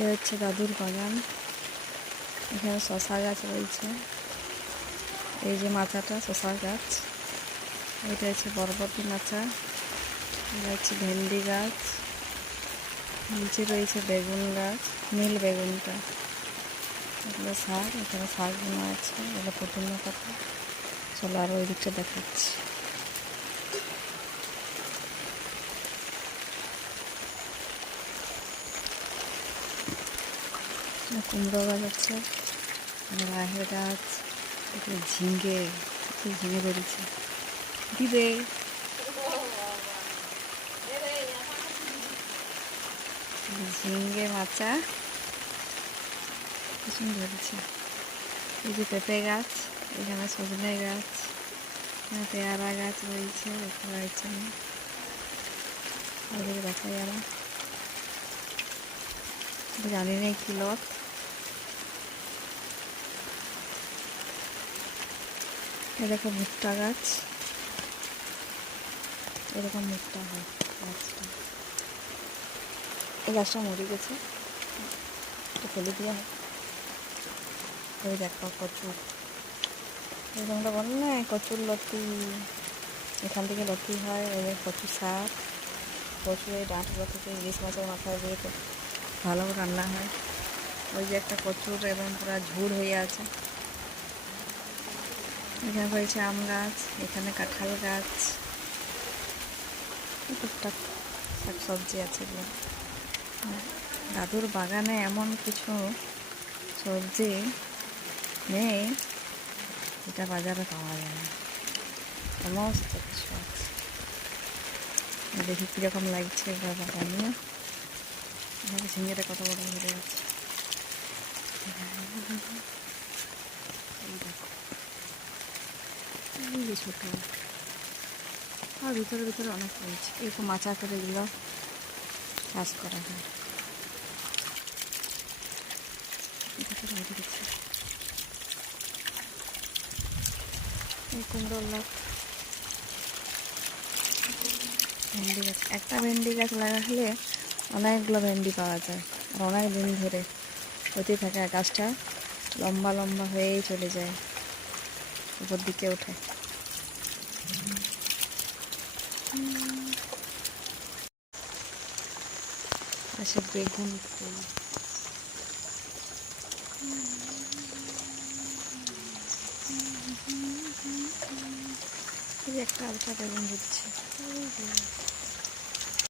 এ হচ্ছে দাদুর বাগান। এখানে শশা গাছ রয়েছে। এই যে মাচাটা শশা গাছ, এটা হচ্ছে বরবটি মাচা, এটা হচ্ছে ভেন্ডি গাছ, নিচে রয়েছে বেগুন গাছ, নীল বেগুনটা, এগুলো শাক, এখানে শাক বোনা আছে, এগুলো পুদিনা পাতা। চলো আরও ওই দিকটা দেখাচ্ছি। কুমড়ো গাছ আছে, রাহের গাছ, ঝিঙে ঝিঙে ধরেছে দিবে, ঝিঙে মাচা কিছু ধরেছে। এই যে পেঁপে গাছ, এখানে সজনে গাছ, এখানে পেয়ারা গাছ রয়েছে, দেখতে পাচ্ছেন। ওদিকে দেখা যাবে, জানি না কি লোক। এ দেখো ভুট্টা গাছ, এরকম ভুট্টা হয় গাছটা। এই গাছটা মরে গেছে, একটু ফেলে দেওয়া হয়। ওই দেখো কচুর, তোমরা বলো না কচুর লতি, এখান থেকে লতি হয়। ওই কচু শাক, কচু এই ডাঁটগুলো থেকে ইলিশ মাছের মাথায় দিয়ে ভালো রান্না হয়। ওই যে একটা কচুর এবং পুরো ঝুড় হয়ে আছে। এখানে রয়েছে আম গাছ, এখানে কাঁঠাল গাছ, টুকটাক শাক সবজি আছে এগুলো। দাদুর বাগানে এমন কিছু সবজি নেই যেটা বাজারে পাওয়া যায় না, সমস্ত কিছু আছে। দেখি কীরকম লাগছে এগুলো বাগানিয়ে। ঝিঙেটা কত বড় ধরে আছে, এই দেখো, এই যে ছোটো, আর ভিতরে ভিতরে অনেক রয়েছে। এরকম মাচা করে এগুলো চাষ করা হয়। এই কুমড়ো লাগ, ভেন্ডি গাছ, একটা ভেন্ডি গাছ লাগালে অনেকগুলো ভেন্ডি পাওয়া যায়, আর অনেক দিন ধরে হতেই থাকে। গাছটা লম্বা লম্বা হয়েই চলে যায়, উপর দিকে ওঠে। পাশে বেগুন ফুল, একটা আলটা বেগুন দিচ্ছে।